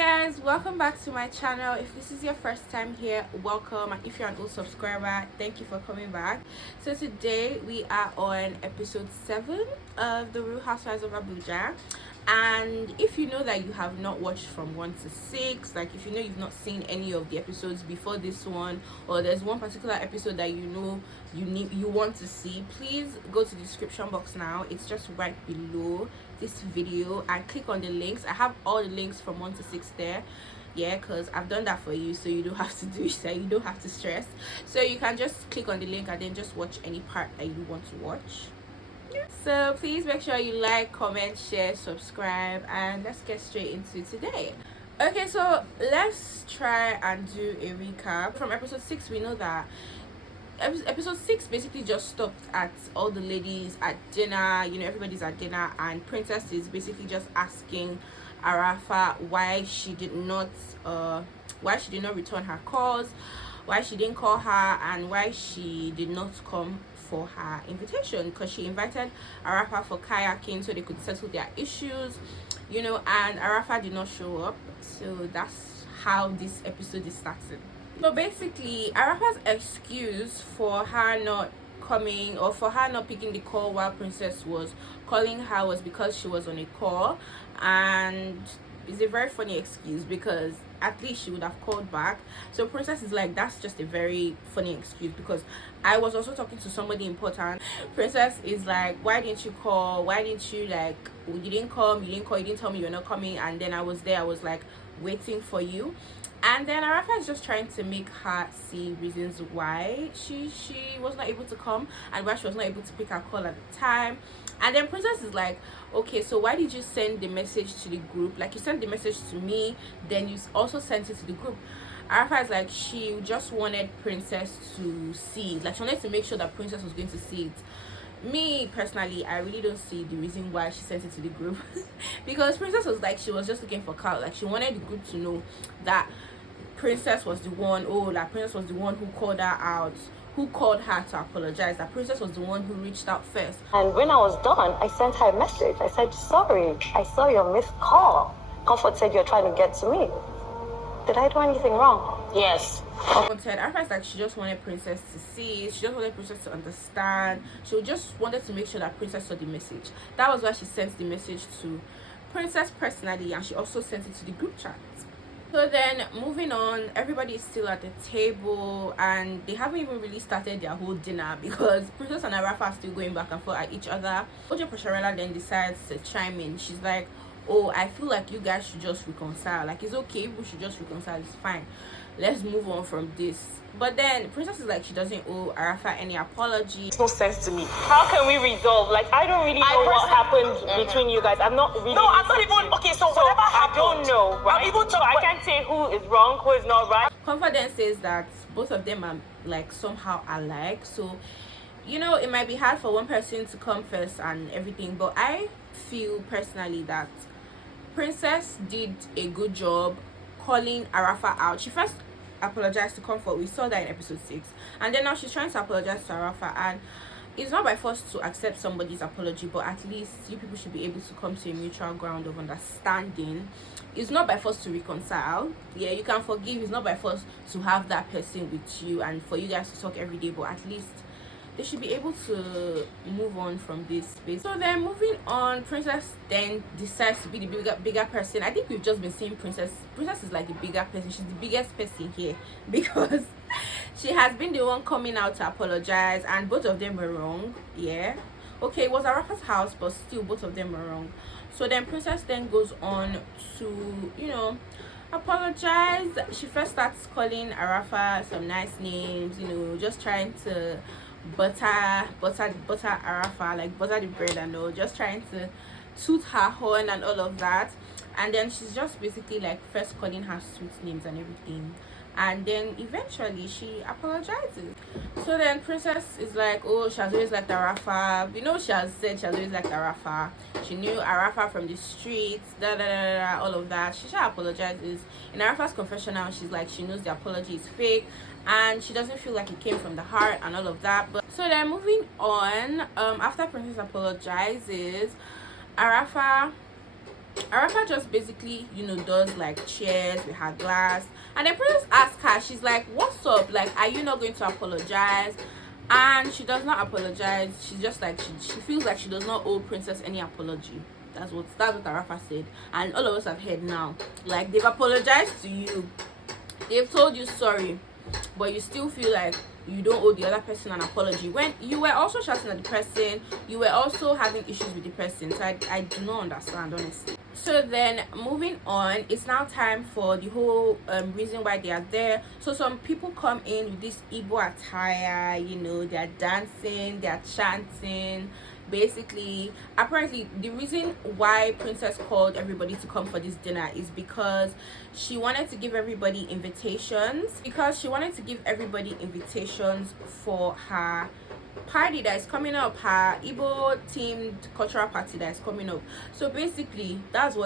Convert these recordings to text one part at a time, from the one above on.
Guys, welcome back to my channel. If this is your first time here, welcome, and if you're an old subscriber, thank you for coming back. So today we are on episode 7 of the Real Housewives of Abuja, and if you know that you have not watched from 1 to 6, like if you know you've not seen any of the episodes before this one, or there's one particular episode that you know you want to see, please go to the description box now. It's just right below this video and click on the links. I have all the links from 1 to 6 there, because I've done that for you, so you don't have to do it, so you don't have to stress. So you can just click on the link and then just watch any part that you want to watch. So please make sure you like, comment, share, subscribe, and let's get straight into today. Okay, so let's try and do a recap from episode 6. We know that episode 6 basically just stopped at all the ladies at dinner. Everybody's at dinner, and Princess is basically just asking Arafa why she did not return her calls, why she didn't call her, and why she did not come for her invitation, because she invited Arafa for kayaking so they could settle their issues, and Arafa did not show up. So that's how this episode is starting. So basically, Arafa's excuse for her not coming, or for her not picking the call while Princess was calling her, was because she was on a call. And it's a very funny excuse, because at least she would have called back. So Princess is like, that's just a very funny excuse, because I was also talking to somebody important. Princess is like, why didn't you call? Why didn't you, you didn't come, you didn't tell me you're not coming, and then I was there, I was like waiting for you. And then Arafa is just trying to make her see reasons why she was not able to come, and why she was not able to pick her call at the time. And then Princess is like, okay, so why did you send the message to the group? Like, you sent the message to me, then you also sent it to the group. Arafa is like, she just wanted Princess to see it. Like, she wanted to make sure that Princess was going to see it. Me personally, I really don't see the reason why she sent it to the group. Because Princess was like, she was just looking for clout. Like, she wanted the group to know that Princess was the one, Princess was the one who called her out, who called her to apologize, that Princess was the one who reached out first. And when I was done, I sent her a message. I said, sorry, I saw your missed call. Comfort said you're trying to get to me. Did I do anything wrong? Yes. Comfort said, Arafa is like, she just wanted Princess to see it. She just wanted Princess to understand. She just wanted to make sure that Princess saw the message. That was why she sent the message to Princess personally, and she also sent it to the group chat. So then, moving on, everybody is still at the table, and they haven't even really started their whole dinner, because Princess and Arafa are still going back and forth at each other. Ojo Pasharela then decides to chime in. She's like, oh, I feel like you guys should just reconcile. Like, it's okay, we should just reconcile, it's fine. Let's move on from this. But then Princess is like, she doesn't owe Arafa any apology. Makes no sense to me. How can we resolve? Like, I don't really know what happened between you guys. I'm not really. No, I'm not even. Okay, so whatever happened. I don't know, right? I'm even so I can't say who is wrong, who is not right. Comfort then says that both of them are like somehow alike. So, it might be hard for one person to come first and everything, but I feel personally that Princess did a good job calling Arafa out. She first apologized to Comfort. We saw that in episode 6, and then now she's trying to apologize to Arafa. And it's not by force to accept somebody's apology, but at least you people should be able to come to a mutual ground of understanding. It's not by force to reconcile. Yeah, you can forgive. It's not by force to have that person with you and for you guys to talk every day, but at least they should be able to move on from this space. So then, moving on, Princess then decides to be the bigger person. I think we've just been seeing Princess is like the bigger person. She's the biggest person here, because she has been the one coming out to apologize, and both of them were wrong. Yeah, okay, it was Arafa's house, but still both of them were wrong. So then Princess then goes on to apologize. She first starts calling Arafa some nice names, just trying to butter Arafa, like butter the bread and all, just trying to toot her horn and all of that. And then she's just basically like first calling her sweet names and everything, and then eventually she apologizes. So then Princess is like, oh, she has always liked Arafa. She has said she has always liked Arafa. She knew Arafa from the streets, all of that. She apologizes. In Arafa's confessional, she's like, she knows the apology is fake, and she doesn't feel like it came from the heart and all of that. But so then, moving on, after Princess apologizes, Arafa Arafa just basically, does like cheers with her glass, and then Princess asks her, she's like, "What's up? Like, are you not going to apologize?" And she does not apologize. She's just like she feels like she does not owe Princess any apology. That's what Arafa said, and all of us have heard now. Like, they've apologized to you, they've told you sorry, but you still feel like you don't owe the other person an apology when you were also shouting at the person, you were also having issues with the person. So I do not understand, honestly. So then moving on, it's now time for the whole reason why they are there. So some people come in with this Igbo attire, they're dancing, they're chanting. Basically, apparently the reason why Princess called everybody to come for this dinner is because she wanted to give everybody invitations for her party that is coming up, her Igbo themed cultural party that is coming up. So basically that's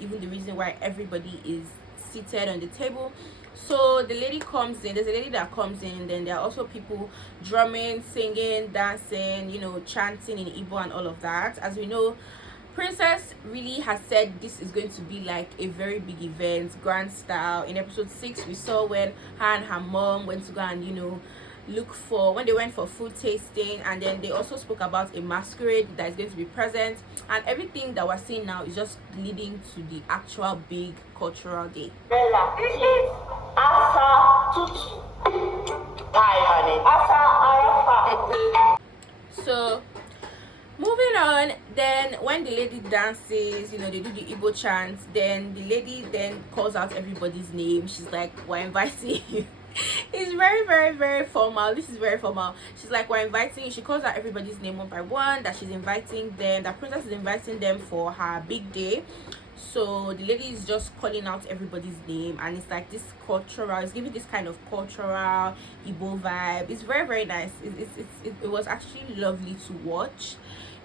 even the reason why everybody is seated on the table. So the lady comes in, there's a lady that comes in, then there are also people drumming, singing, dancing, chanting in Igbo and all of that. As we know, Princess really has said this is going to be like a very big event, grand style. In episode 6, we saw when her and her mom went to go and when they went for food tasting, and then they also spoke about a masquerade that is going to be present, and everything that we're seeing now is just leading to the actual big cultural day. Bella, Asa Tutu. Hi, honey. Asa Arafa. So moving on, then when the lady dances, they do the Igbo chants, then the lady then calls out everybody's name. She's like, "We're inviting you." It's very, very, very formal. This is very formal. She's like, "We're inviting you." She calls out everybody's name one by one, that she's inviting them, that Princess is inviting them for her big day. So the lady is just calling out everybody's name, and it's like this cultural, it's giving this kind of cultural Igbo vibe. It's very, very nice. It was actually lovely to watch.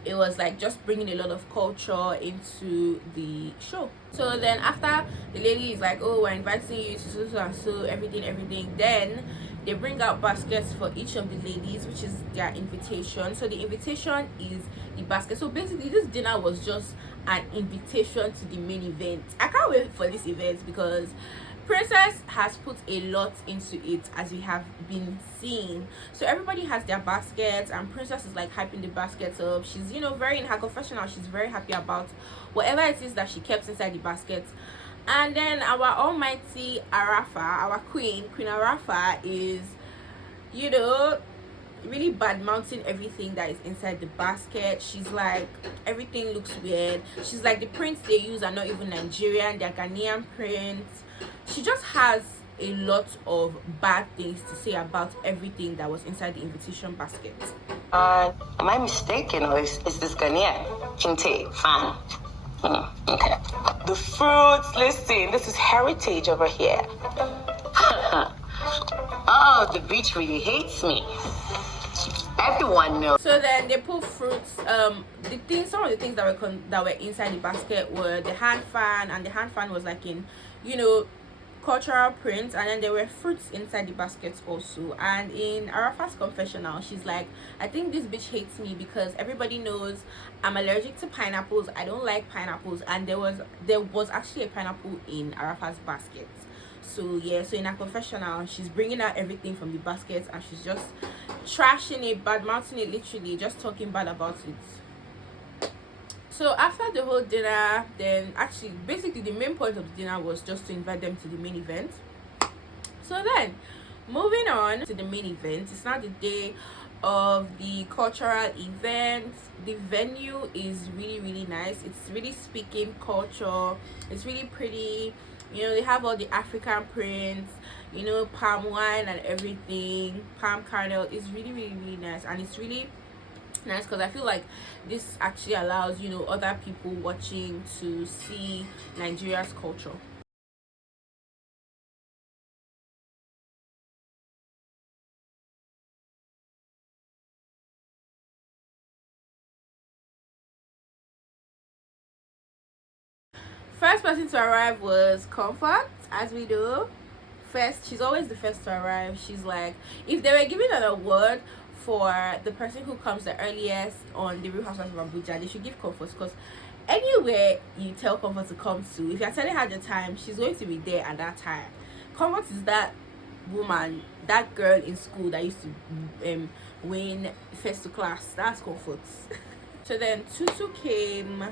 It was like just bringing a lot of culture into the show. So then after the lady is like, "Oh, we're inviting you to so and so, everything," then they bring out baskets for each of the ladies, which is their invitation. So the invitation is the basket. So basically this dinner was just an invitation to the main event. I can't wait for this event because Princess has put a lot into it, as we have been seeing. So everybody has their baskets, and Princess is like hyping the baskets up. She's very, in her confessional, she's very happy about whatever it is that she kept inside the basket. And then our almighty Arafa, our queen Arafa, is really bad mouthing everything that is inside the basket. She's like, everything looks weird. She's like, the prints they use are not even Nigerian, they're Ghanaian prints. She just has a lot of bad things to say about everything that was inside the invitation basket. Am I mistaken, or is this Ghanaian? Kinte, fan. Okay. The fruits, listen, this is heritage over here. Oh, the beach really hates me. Everyone knows. So then they put fruits. Some of the things that were inside the basket were the hand fan, and the hand fan was like in, cultural prints, and then there were fruits inside the baskets also. And in Arafa's confessional, she's like, "I think this bitch hates me because everybody knows I'm allergic to pineapples. I don't like pineapples." And there was actually a pineapple in Arafa's basket. So yeah, so in her confessional, she's bringing out everything from the basket, and she's just trashing it, bad mouthing it, literally just talking bad about it. So after the whole dinner, then actually basically the main point of the dinner was just to invite them to the main event. So then moving on to the main event, it's now the day of the cultural event. The venue is really, really nice. It's really speaking culture. It's really pretty. They have all the African prints, palm wine and everything, palm kernel. It's really, really, really nice, and it's really nice because I feel like this actually allows other people watching to see Nigeria's culture. First person to arrive was Comfort, as we do. She's always the first to arrive. She's like, if they were giving an award for the person who comes the earliest on the Real Housewives of Abuja, they should give Comfort, because anywhere you tell Comfort to come to, if you're telling her the time, she's going to be there at that time. Comfort is that woman, that girl in school that used to win first to class. That's Comfort. So then Tutu came,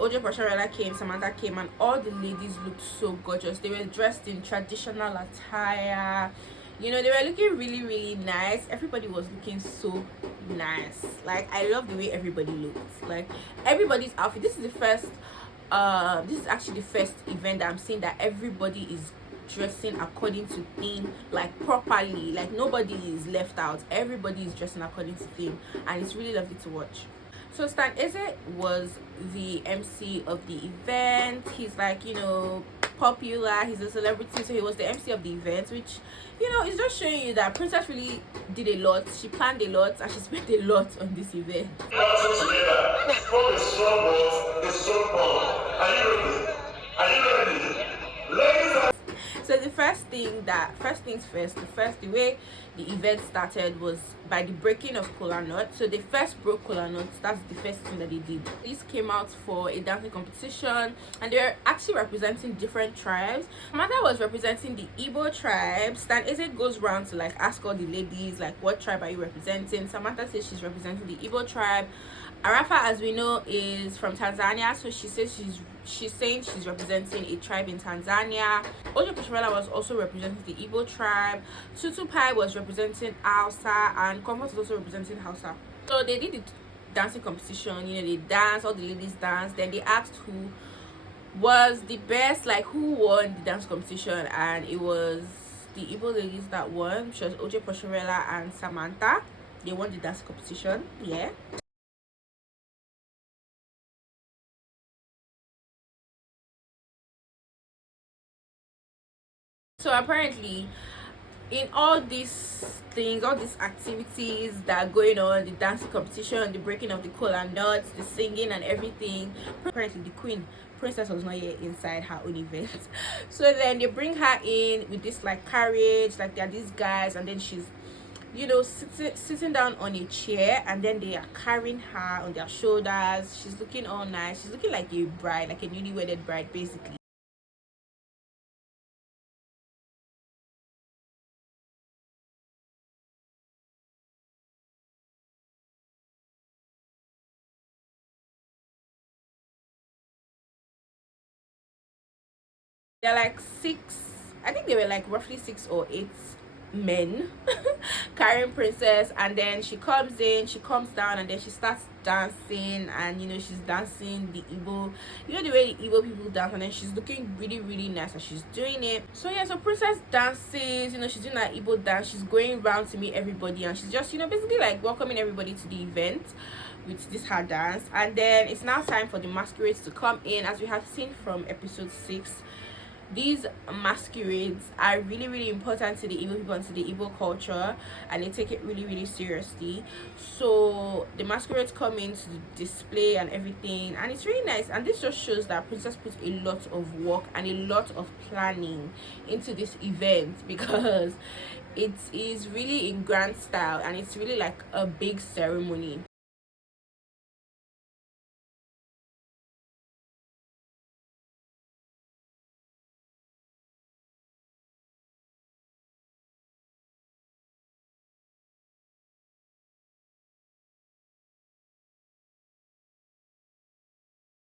Ojo Pasharela came, Samantha came, and all the ladies looked so gorgeous. They were dressed in traditional attire. You know, they were looking really, really nice. Everybody was looking so nice. Like, I love the way everybody looked. Like, everybody's outfit. This is actually the first event that I'm seeing that everybody is dressing according to theme, like properly. Like, nobody is left out. Everybody is dressing according to theme, and it's really lovely to watch. So Stan Eze was the MC of the event. He's like, you know, popular, he's a celebrity, so he was the MC of the event, which, you know, is just showing you that Princess really did a lot. She planned a lot and she spent a lot on this event. So the first things first, the way the event started was by the breaking of kola nut. So they first broke kola nuts. That's the first thing that they did. These came out for a dancing competition, and they're actually representing different tribes. Mother was representing the Igbo tribe. Stan Eze goes around to like ask all the ladies, like, what tribe are you representing? Samantha says she's representing the Igbo tribe. Arafa, as we know, is from Tanzania, so she says she's saying she's representing a tribe in Tanzania. Ojo Pasharela was also representing the Igbo tribe. Tutu Pai was representing Hausa, and Comfort was also representing Hausa. So they did the dancing competition. You know, they danced, all the ladies danced. Then they asked who was the best, like who won the dance competition, and it was the Igbo ladies that won, which was Ojo Pasharela and Samantha. They won the dance competition. Yeah. So apparently, in all these things, all these activities that are going on, the dancing competition, the breaking of the kola nuts, the singing and everything, apparently the princess was not yet inside her own event. So then they bring her in with this like carriage, like there are these guys, and then she's, you know, sitting down on a chair, and then they are carrying her on their shoulders. She's looking all nice. She's looking like a bride, like a newly wedded bride, basically. They're like six, I think they were like roughly 6 or 8 men carrying Princess, and then she comes in, she comes down, and then she starts dancing, and you know, she's dancing the Igbo, you know, the way the Igbo people dance, and then she's looking really, really nice as she's doing it. So yeah, so Princess dances, you know, she's doing that Igbo dance, she's going around to meet everybody, and she's just, you know, basically like welcoming everybody to the event with this her dance. And then it's now time for the masquerades to come in. As we have seen from episode 6, these masquerades are really, really important to the Igbo people and to the Igbo culture, and they take it really, really seriously. So the masquerades come in to display and everything, and it's really nice. And this just shows that Princess put a lot of work and a lot of planning into this event, because it is really in grand style and it's really like a big ceremony.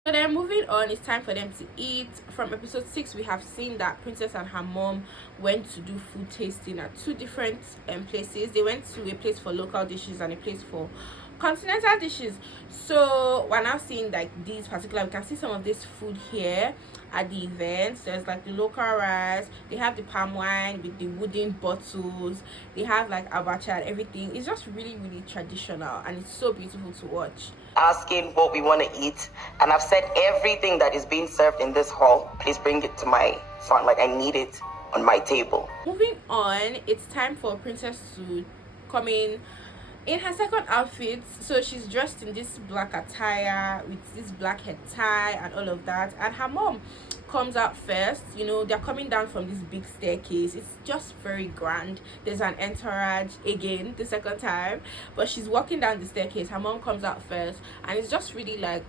So then moving on, it's time for them to eat. From episode 6, we have seen that Princess and her mom went to do food tasting at 2 different places. They went to a place for local dishes and a place for continental dishes. So we're now seeing like these particular, we can see some of this food here at the event. So there's like the local rice, they have the palm wine with the wooden bottles, they have like abacha and everything. It's just really, really traditional, and it's so beautiful to watch. Asking what we want to eat, and I've said everything that is being served in this hall, please bring it to my front, like I need it on my table. Moving on, it's time for Princess to come in her second outfit. So she's dressed in this black attire with this black head tie and all of that, and her mom comes out first. You know, they're coming down from this big staircase. It's just very grand. There's an entourage again the second time, but she's walking down the staircase. Her mom comes out first, and it's just really like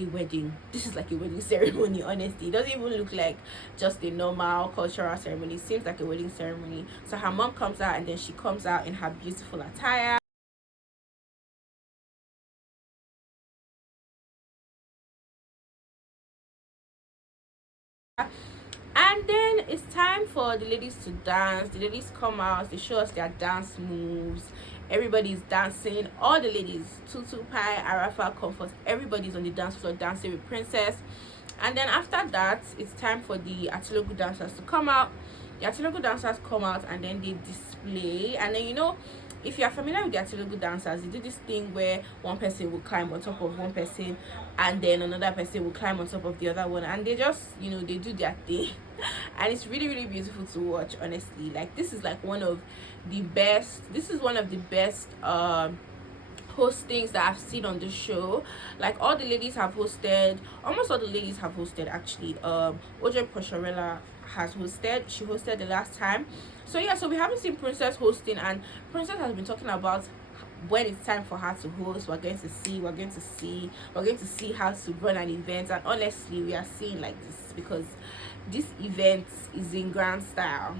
a wedding. This is like a wedding ceremony, honestly. It doesn't even look like just a normal cultural ceremony. It seems like a wedding ceremony. So her mom comes out, and then she comes out in her beautiful attire. And then it's time for the ladies to dance. The ladies come out, they show us their dance moves. Everybody's dancing. All the ladies, Tutu Pie, Arafa, Comfort, everybody's on the dance floor dancing with Princess. And then after that, it's time for the Atilogu dancers to come out. The Atilogu dancers come out, and then they display. And then, you know, if you are familiar with the Atilogu dancers, they do this thing where one person will climb on top of one person, and then another person will climb on top of the other one, and they just, you know, they do their thing. And it's really, really beautiful to watch, honestly. Like, this is like one of the best hostings that I've seen on the show. Like, all the ladies have hosted, almost all the ladies have hosted, actually. OJ Posharella has hosted. She hosted the last time. So yeah, so we haven't seen Princess hosting, and Princess has been talking about when it's time for her to host. We're going to see how to run an event. And honestly, we are seeing like this because this event is in grand style.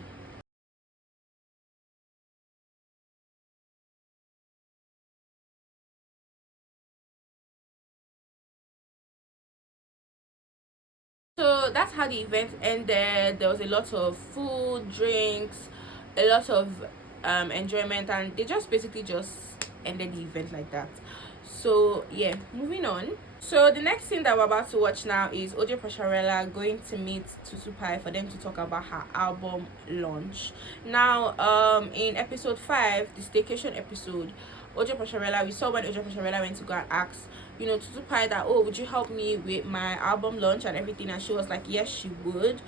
So that's how the event ended. There was a lot of food, drinks, a lot of enjoyment, and they just basically just ended the event like that. So yeah, moving on. So the next thing that we're about to watch now is OJ Pasharella going to meet Tutu Pie for them to talk about her album launch. Now, in episode 5, the staycation episode, OJ Pasharella, we saw when OJ Pasharella went to go and ask, you know, Tutu Pie that, oh, would you help me with my album launch and everything? And she was like, yes, she would.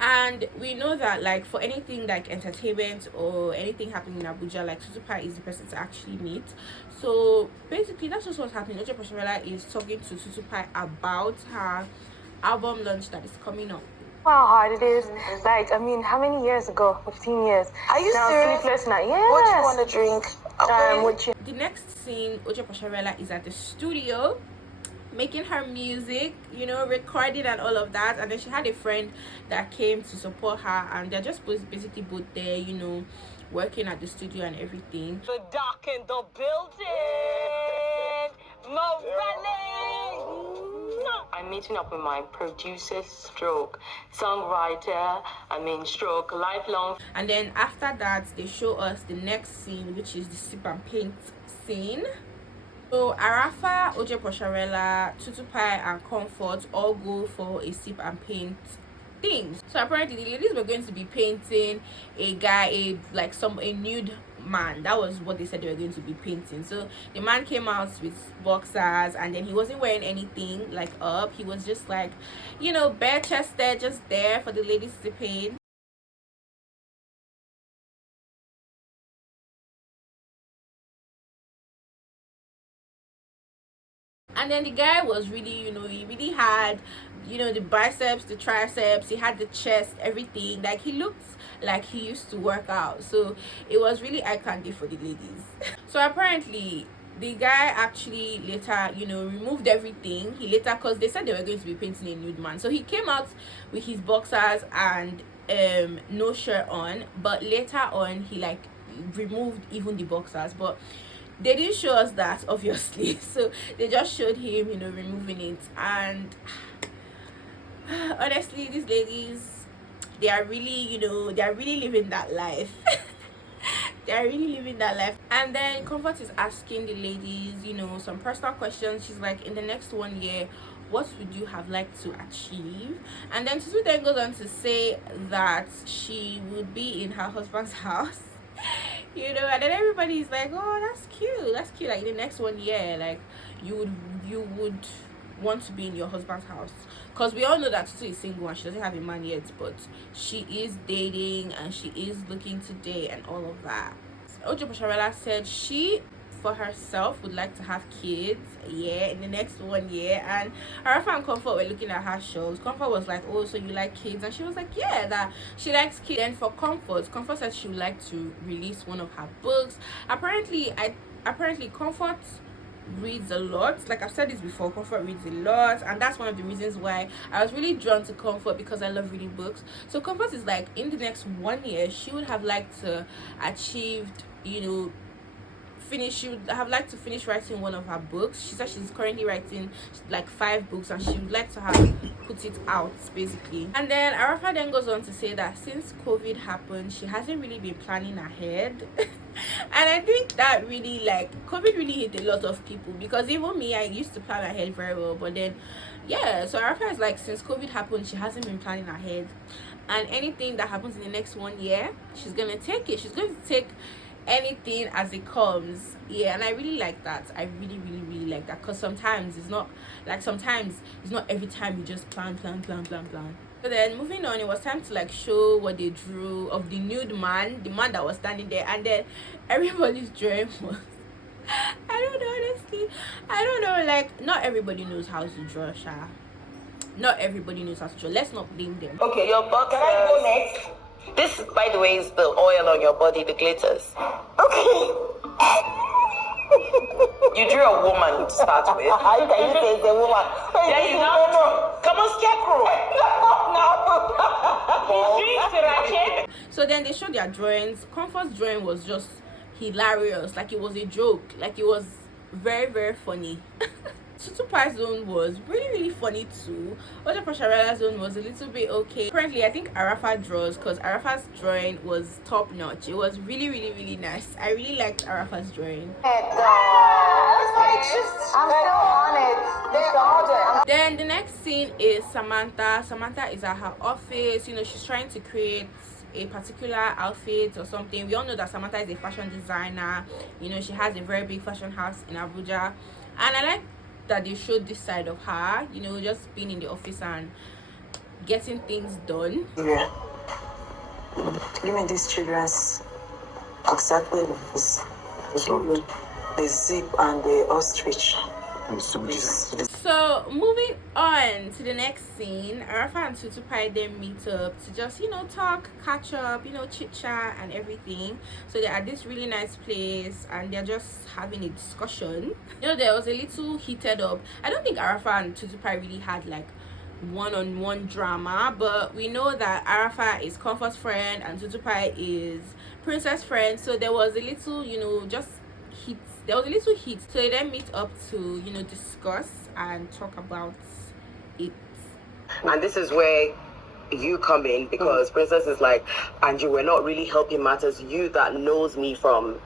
And we know that, like, for anything like entertainment or anything happening in Abuja, like, Tutu Pie is the person to actually meet. So basically that's just what's happening. OJ Pasharella is talking to Tutu Pie about her album launch that is coming up. How hard it is. Like, I mean, how many years ago? 15 years. Are you now, serious? Sleepless night. Yes. What do you want to drink? Okay. The next scene, OJ Pasharella is at the studio making her music, you know, recording and all of that. And then she had a friend that came to support her, and they're just basically both there, you know, working at the studio and everything. The dock in the building. Morelli. I'm meeting up with my producer stroke songwriter, stroke lifelong. And then after that, they show us the next scene, which is the sip and paint scene. So Arafa, OJ Posharella, Tutu Pie, and Comfort all go for a sip and paint thing. So apparently the ladies were going to be painting a guy, a nude man. That was what they said they were going to be painting. So the man came out with boxers, and then he wasn't wearing anything like up. He was just like, you know, bare chested, just there for the ladies to paint. And then the guy was really, you know, he really had, you know, the biceps, the triceps, he had the chest, everything. Like, he looked like he used to work out. So it was really eye candy for the ladies. So apparently the guy actually later, you know, removed everything. He later, because they said they were going to be painting a nude man, so he came out with his boxers and no shirt on, but later on he like removed even the boxers. But they didn't show us that, obviously. So they just showed him, you know, removing it. And honestly, these ladies, they are really, you know, they are really living that life. They are really living that life. And then Comfort is asking the ladies, you know, some personal questions. She's like, in the next 1 year, what would you have liked to achieve? And then Tutu then goes on to say that she would be in her husband's house. You know, and then everybody's like, oh, that's cute, like, the next 1 year, like, you would want to be in your husband's house, because we all know that Tutu is single and she doesn't have a man yet, but she is dating and she is looking to date and all of that. OJ Pasharella said she for herself would like to have kids, yeah, in the next 1 year. And Arafa and Comfort were looking at her shows. Comfort was like, oh, so you like kids? And she was like, yeah, that she likes kids. Then for Comfort said she would like to release one of her books. Apparently Comfort reads a lot. Like I've said this before, Comfort reads a lot, and that's one of the reasons why I was really drawn to Comfort, because I love reading books. So Comfort is like, in the next 1 year she would have liked to achieved, she would have liked to finish writing one of her books. She said she's currently writing like 5 books, and she would like to have put it out basically. And then Arafa then goes on to say that since COVID happened, she hasn't really been planning ahead. And I think that really, like, COVID really hit a lot of people, because even me, I used to plan ahead very well, but then so Arafa is like, since COVID happened, she hasn't been planning ahead, and anything that happens in the next 1 year, she's gonna take it. She's going to take anything as it comes. And I really like that. I really like that, because sometimes it's not every time you just plan. So then moving on, it was time to like show what they drew of the nude man, the man that was standing there, and then everybody's drawing was honestly, I don't know, like, not everybody knows how to draw, not everybody knows how to draw. Let's not blame them. Okay, your butt. Can I go next? This, by the way, is the oil on your body, the glitters. Okay. You drew a woman to start with. How can you say it's a woman? Yeah, you know. No. Come on, scarecrow. No. So then they showed their drawings. Comfort's drawing was just hilarious. Like, it was a joke. Like, it was very funny. Tutupa's zone was really funny too. Oja Pasharela's zone was a little bit okay. Currently, I think Arafa draws, because Arafa's drawing was top notch. It was really nice. I really liked Arafa's drawing. I'm still on it. Then the next scene is Samantha. Samantha is at her office. She's trying to create a particular outfit or something. We all know that Samantha is a fashion designer. She has a very big fashion house in Abuja, and I like that they showed this side of her, just being in the office and getting things done. Yeah. Give me these children's exactly this. The zip and the ostrich. So moving on to the next scene, Arafa and Tutupai then meet up to just talk, catch up, chit chat and everything. So they're at this really nice place and they're just having a discussion. There was a little heated up. I don't think Arafa and Tutupai really had like one-on-one drama, but we know that Arafa is Comfort's friend and Tutupai is Princess friend. So there was a little just heat. There was a little heat. So they then meet up to discuss and talk about it. And this is where you come in, because Princess is like, and you were not really helping matters. You that knows me from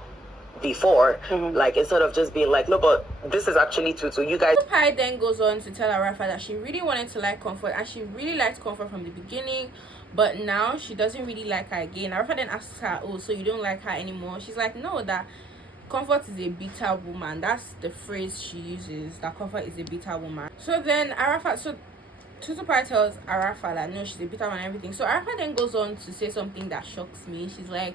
before, like, instead of just being like, no, but this is actually Tutu, you guys. Pai then goes on to tell Arafa that she really wanted to like Comfort, and she really liked Comfort from the beginning, but now she doesn't really like her again. Arafa then asks her, oh, so you don't like her anymore? She's like, no, that Comfort is a bitter woman. That's the phrase she uses, that Comfort is a bitter woman. So then Tutupai tells Arafa that no, she's a bitter woman and everything. So Arafa then goes on to say something that shocks me. She's like,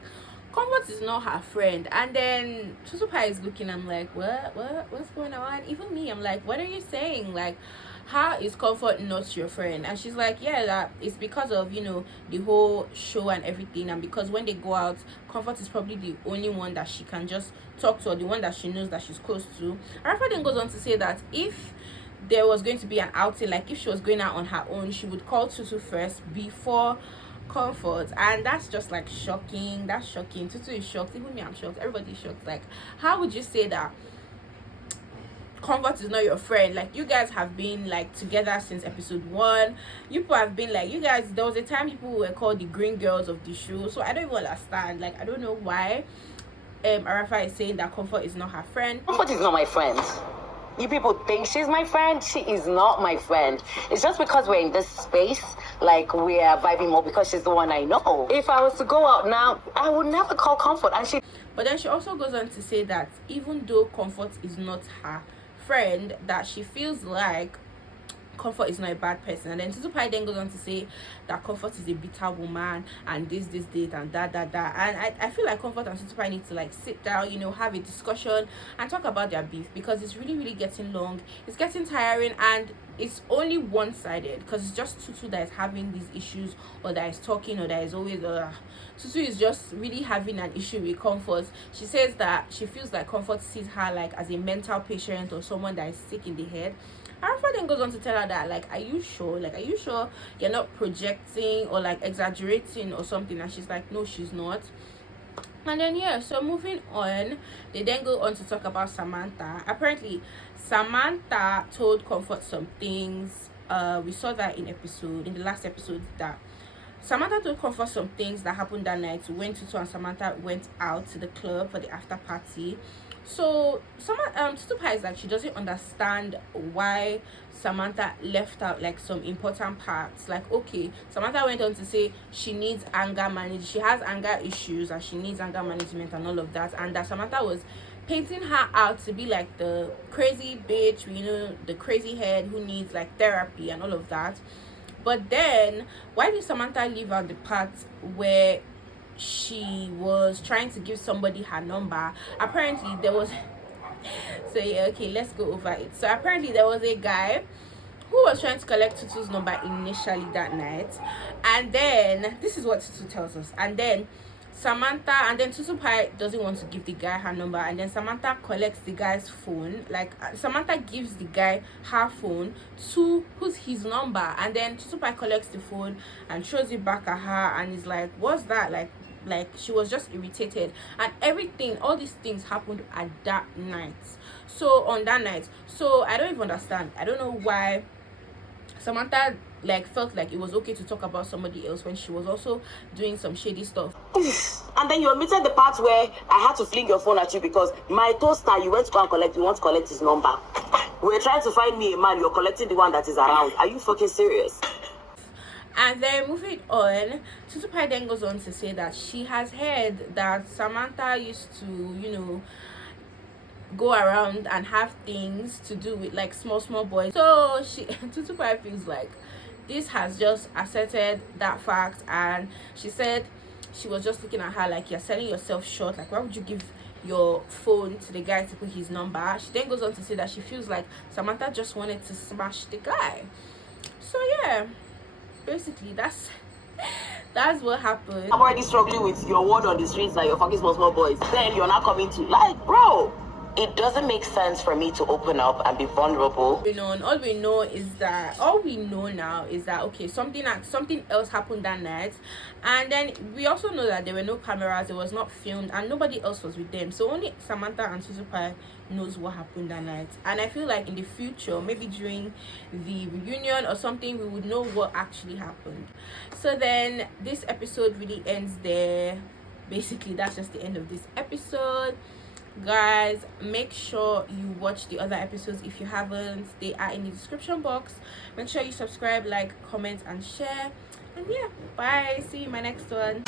Comfort is not her friend. And then Tutupai is looking, I'm like, what's going on? Even me, I'm like, what are you saying? Like, how is Comfort not your friend? And she's like, yeah, that it's because of the whole show and everything, and because when they go out, Comfort is probably the only one that she can just talk to, or the one that she knows that she's close to. Arafa then goes on to say that if there was going to be an outing, like if she was going out on her own, she would call Tutu first before Comfort. And that's just like shocking. That's shocking. Tutu is shocked. Even me, I'm shocked. Everybody's shocked. Like, how would you say that Comfort is not your friend? Like, you guys have been like together since episode 1. You people have been like, you guys, there was a time people were called the green girls of the show. So I don't even understand. Like, I don't know why Arafa is saying that Comfort is not her friend. Comfort is not my friend. You people think she's my friend. She is not my friend. It's just because we're in this space, like, we are vibing more because she's the one I know. If I was to go out now, I would never call Comfort. And but then she also goes on to say that even though Comfort is not her friend, that she feels like Comfort is not a bad person. And then Tutupai then goes on to say that Comfort is a bitter woman and this date and that. And I feel like Comfort and Tutupai need to like sit down, have a discussion and talk about their beef, because it's really, really getting long. It's getting tiring, and it's only one-sided, because it's just Tutu that is having these issues, or that is talking, or that is always Tutu is just really having an issue with Comfort. She says that she feels like Comfort sees her like as a mental patient or someone that is sick in the head. Arafa then goes on to tell her that, like, are you sure you're not projecting or like exaggerating or something? And she's like, no, she's not. And then so moving on, they then go on to talk about Samantha. Apparently Samantha told Comfort some things. We saw that in the last episode, that Samantha told Comfort some things that happened that night when Tutu and Samantha went out to the club for the after party. So Tutu is like, she doesn't understand why Samantha left out like some important parts. Like, okay, Samantha went on to say she needs anger management, she has anger issues and she needs anger management and all of that, and that Samantha was painting her out to be like the crazy bitch, the crazy head who needs like therapy and all of that. But then why did Samantha leave out the part where she was trying to give somebody her number? Apparently there was let's go over it. So apparently there was a guy who was trying to collect Tutu's number initially that night, and then this is what Tutu tells us. And then Tutu Pai doesn't want to give the guy her number, and then Samantha collects the guy's phone. Like, Samantha gives the guy her phone to put his number, and then Tutu Pai collects the phone and throws it back at her and is like, what's that? Like she was just irritated, and all these things happened at that night. So on that night, so I don't even understand. I don't know why Samantha like felt like it was okay to talk about somebody else when she was also doing some shady stuff. And then you omitted the part where I had to fling your phone at you because my toaster you went to go and collect, you want to collect his number. We're trying to find me a man, you're collecting the one that is around. Are you fucking serious? And then moving on, Tutu Pai then goes on to say that she has heard that Samantha used to, go around and have things to do with like small boys. So Tutu Pai feels like this has just asserted that fact, and she said she was just looking at her like, you're selling yourself short. Like, why would you give your phone to the guy to put his number? She then goes on to say that she feels like Samantha just wanted to smash the guy. So basically that's what happened. I'm already struggling with your word on the streets that you're fucking small boys. Then you're not coming to, like, bro, it doesn't make sense for me to open up and be vulnerable. All we know now is that okay, something else happened that night, and then we also know that there were no cameras, it was not filmed, and nobody else was with them. So only Samantha and Tutu Pai knows what happened that night. And I feel like in the future, maybe during the reunion or something, we would know what actually happened. So then this episode really ends there. Basically, that's just the end of this episode. Guys, make sure you watch the other episodes if you haven't. They are in the description box. Make sure you subscribe, like, comment and share. And bye, see you in my next one.